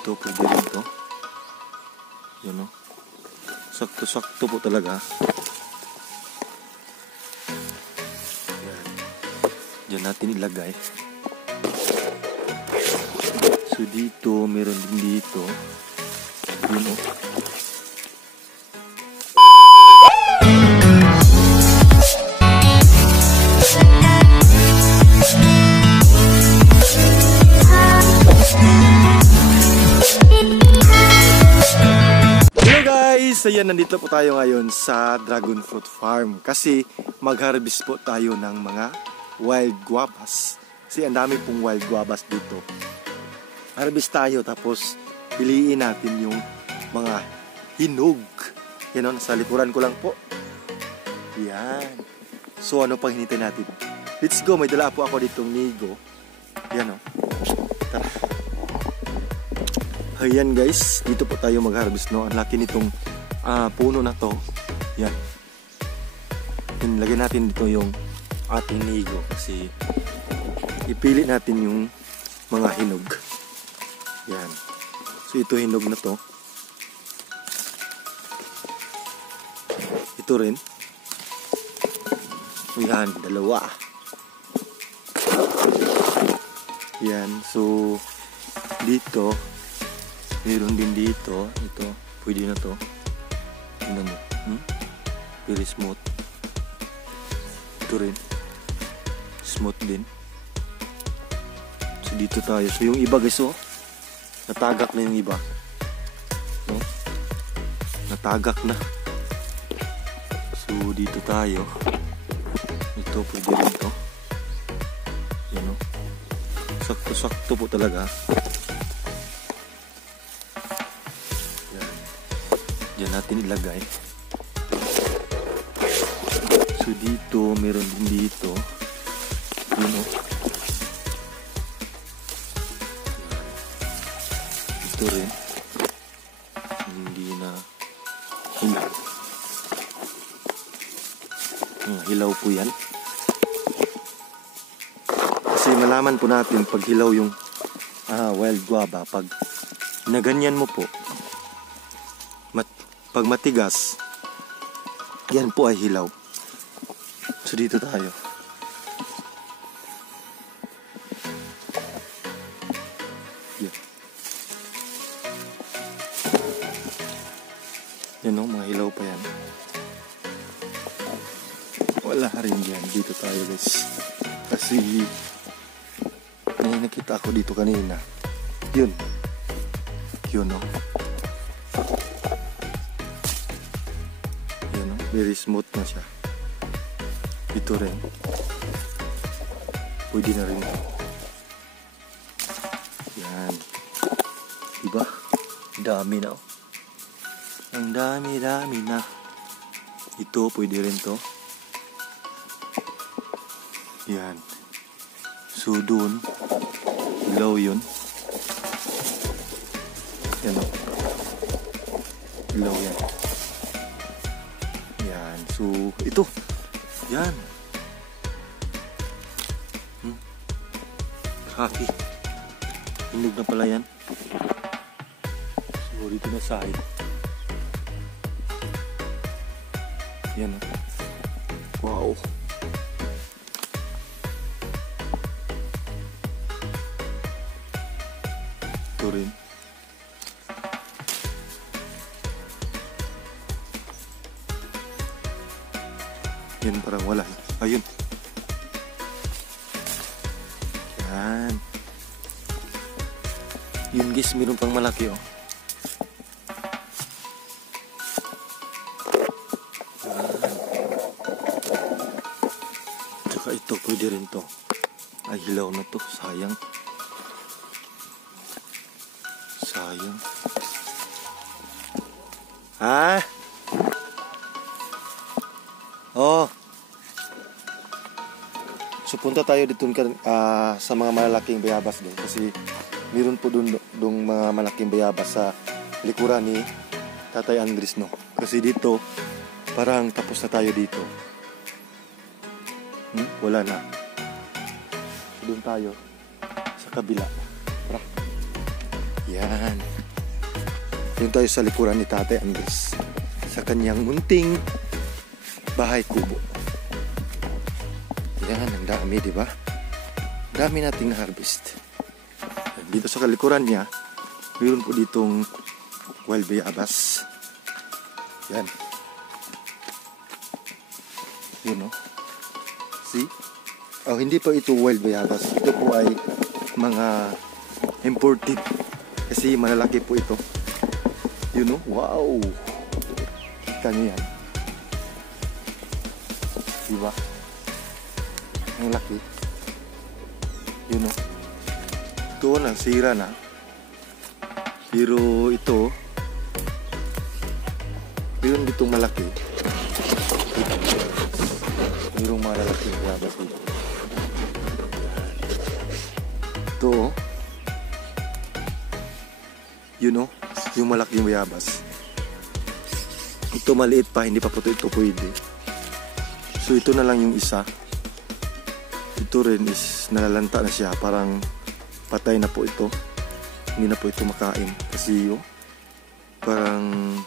Ito, pwede rin to. Yan o. Sakto-sakto po talaga. Yan. Diyan natin ilagay. So dito, meron din dito. Yun o. Ayan, nandito po tayo ngayon sa Dragon Fruit Farm kasi mag-harvest po tayo ng mga wild guavas. Kasi ang dami pong wild guavas dito. Harvest tayo tapos piliin natin yung mga hinog. Yan o, nasa likuran ko lang po. Yan. So ano pang hinintay natin? Let's go, may dala po ako ditong nigo. Yan o. Tara. Ayan guys, dito po tayo mag-harvest, no. Ang laki nitong puno na to. Yan. Lagyan natin dito yung ating nigo kasi ipili natin yung mga hinog. Yan. So ito hinog na to. Ito rin. Yan, dalawa. Yan. So dito meron din dito. Ito, pwede na to. Tingnan mo. Very smooth. Ito rin. Smooth din. So dito tayo. So yung iba guys, oh, natagak na yung iba. No? Natagak na. So dito tayo. Ito pwede rin to. Yan o. Sakto-sakto po talaga. Diyan natin ilagay. So dito, meron din dito. Yun o. Ito rin. Hindi na hilaw. Hilaw po yan. Kasi malaman po natin pag hilaw yung wild guava. Pag naganyan mo po, pag matigas, yan po ay hilaw. So dito tayo. Yan. Yan o, mga hilaw pa yan. Wala rin dyan. Dito tayo guys. Kasi may nakita ako dito kanina. Yun. Yun o. Very smooth na siya. Ito rin. Pwede na rin. Yan. Diba? Dami na. Ang dami-dami na. Ito, pwede rin to. Yan. So, dun. Ilaw yun. Yan o. Ilaw yan. So, ito. Yan. Kaki. Hinog na pala yan. So, dito na side. Yan. Wow. Ito rin. Yan, parang wala. Ayun. Yan. Yun guys, meron pang malaki oh. Yan. Tsaka ito, pwede rin to. Ay, hilaw na to. Sayang. Sayang. Ha? Oh. So punta tayo dito sa mga malalaking bayabas doon kasi meron po doon mga malaking bayabas sa likuran ni Tatay Andres, no. Kasi dito parang tapos na tayo dito. Wala na. So, doon tayo sa kabila. Tara. Yan. Yun tayo sa likuran ni Tatay Andres sa kanyang munting bahay kubo. Yan, ang dami, di ba? Dami nating na-harvest. Dito sa kalikuran niya, mayroon po ditong wild bayabas. Yan. Yun, no? See? Oh, hindi pa ito wild bayabas. Ito po ay mga imported. Kasi malalaki po ito. Yun, no? Wow! Kita nyo yan. Diba? Ang laki. Yun, no? Ito, nasira na. Pero ito, mayroon ditong malaki. Mayroong malalaki bayabas dito. Ito, yun, no? Yung malaking bayabas. Ito maliit pa, hindi pa po ito pwede. So ito na lang yung isa. Ito rin is nalalanta na siya, parang patay na po ito. Hindi na po ito makain kasi parang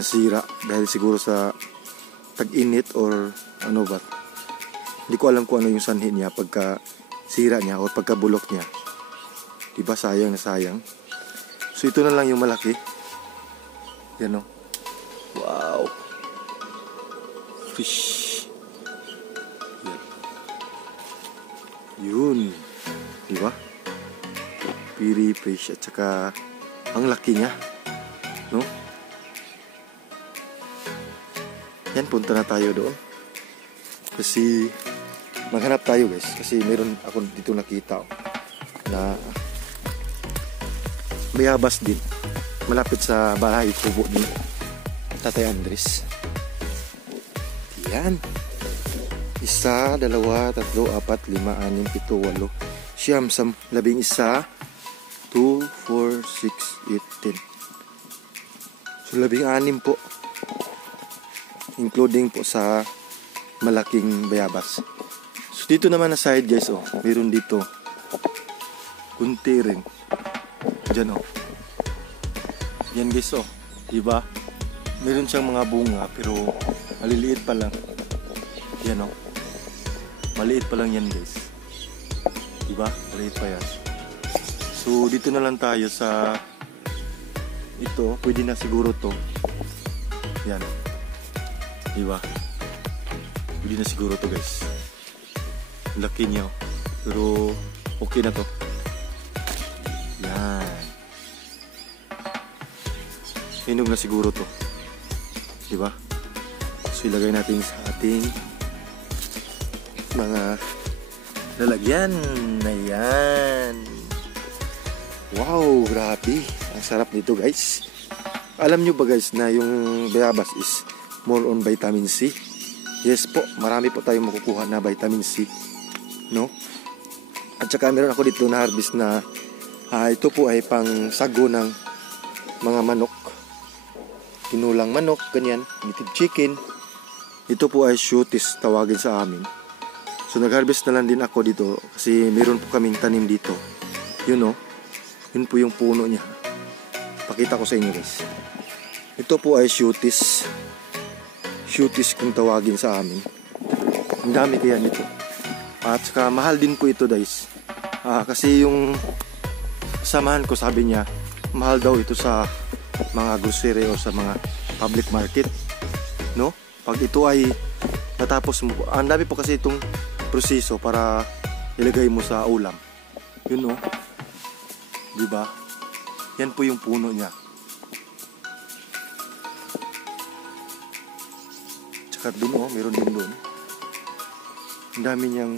nasira dahil siguro sa tag-init or ano ba. Hindi ko alam kung ano yung sanhi niya pagka sira niya o pagka bulok niya. Diba, sayang na sayang. So ito na lang yung malaki. Yan, o. Wow. Fish. Yan. Yun. Diba? Piri fish at saka ang laki niya. No? Yan, punta na tayo doon. Kasi maghanap tayo, guys. Kasi meron ako dito nakita na bayabas din. Malapit sa bahay kubo ni Tatay Andres. Yan. 1, 2, 3, 4, 5, 6, 7, 8, 9, 10, 11, 2, 4, 6, 8, 10. So 16 po. Including po sa malaking bayabas. So dito naman na side, guys, oh, meron dito kunti rin. Diyan, oh. Yan, guys, oh. Diba? Meron siyang mga bunga pero maliliit pa lang. Yan, oh. Maliit pa lang yan, guys. Diba? Maliit pa yan. So dito na lang tayo sa ito. Pwede na siguro to. Yan. Diba? Pwede na siguro to, guys. Laki niya, oh. Pero okay na to. Yan. Hinog na siguro to. Diba? So ilagay natin sa ating mga lalagyan. Ayan. Wow, grabe. Ang sarap nito, guys. Alam nyo ba, guys, na yung bayabas is more on vitamin C? Yes po, marami po tayong makukuha na vitamin C, no? At saka meron ako dito na harvest na ito po ay pang sago ng mga manok. Kinulang manok, ganyan, native chicken. Ito po ay shooties, tawagin sa amin. So nag-harvest na lang din ako dito kasi meron po kaming tanim dito. Yun, no? Yun po yung puno niya. Pakita ko sa inyo, guys. Ito po ay shooties. Shooties kung tawagin sa amin. Ang dami kaya nito. At saka mahal din po ito, guys. Kasi yung samahan ko, sabi niya, mahal daw ito sa mga grocery o sa mga public market, no? Pag ito ay natapos mo, ang dami po kasi itong proseso para ilagay mo sa ulam. Yun, no? Diba? Yan po yung puno niya. Tsaka dun, oh, meron din dun. Ang dami niyang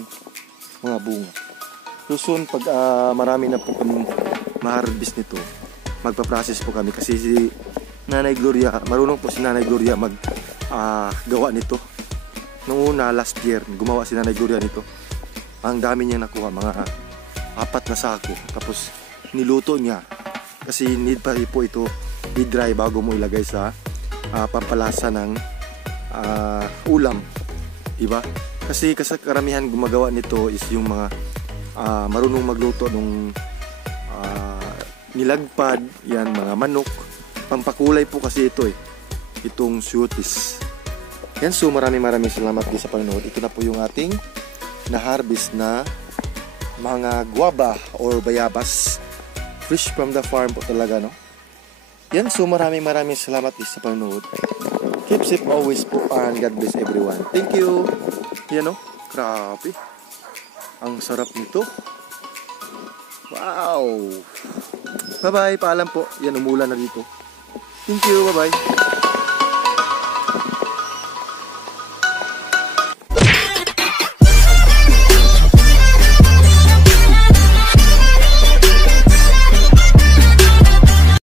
mga bunga. So soon, pag marami na po kami ma-harvest nito, magpa-process po kami kasi si Nanay Gloria, marunong po si Nanay Gloria gawa nito. Noong una, last year, gumawa si Nanay Gloria nito. Ang dami niya nakuha, mga 4 na sako. Tapos niluto niya kasi need pa po ito i-dry bago mo ilagay sa pampalasa ng ulam, diba? Kasi karamihan gumagawa nito is yung mga marunong magluto ng nilagpad, yan, mga manok, Pampakulay po kasi ito itong sweeties. Yan, so maraming salamat din sa panonood. Ito na po yung ating na-harvest na mga guava or bayabas. Fresh from the farm po talaga, no? Yan, so maraming salamat din sa panonood. Keep safe always po and God bless everyone. Thank you. Yan, no? Grabe. Ang sarap nito. Wow. Bye-bye. Paalam po. Yan, umulan na dito. Thank you. Bye-bye.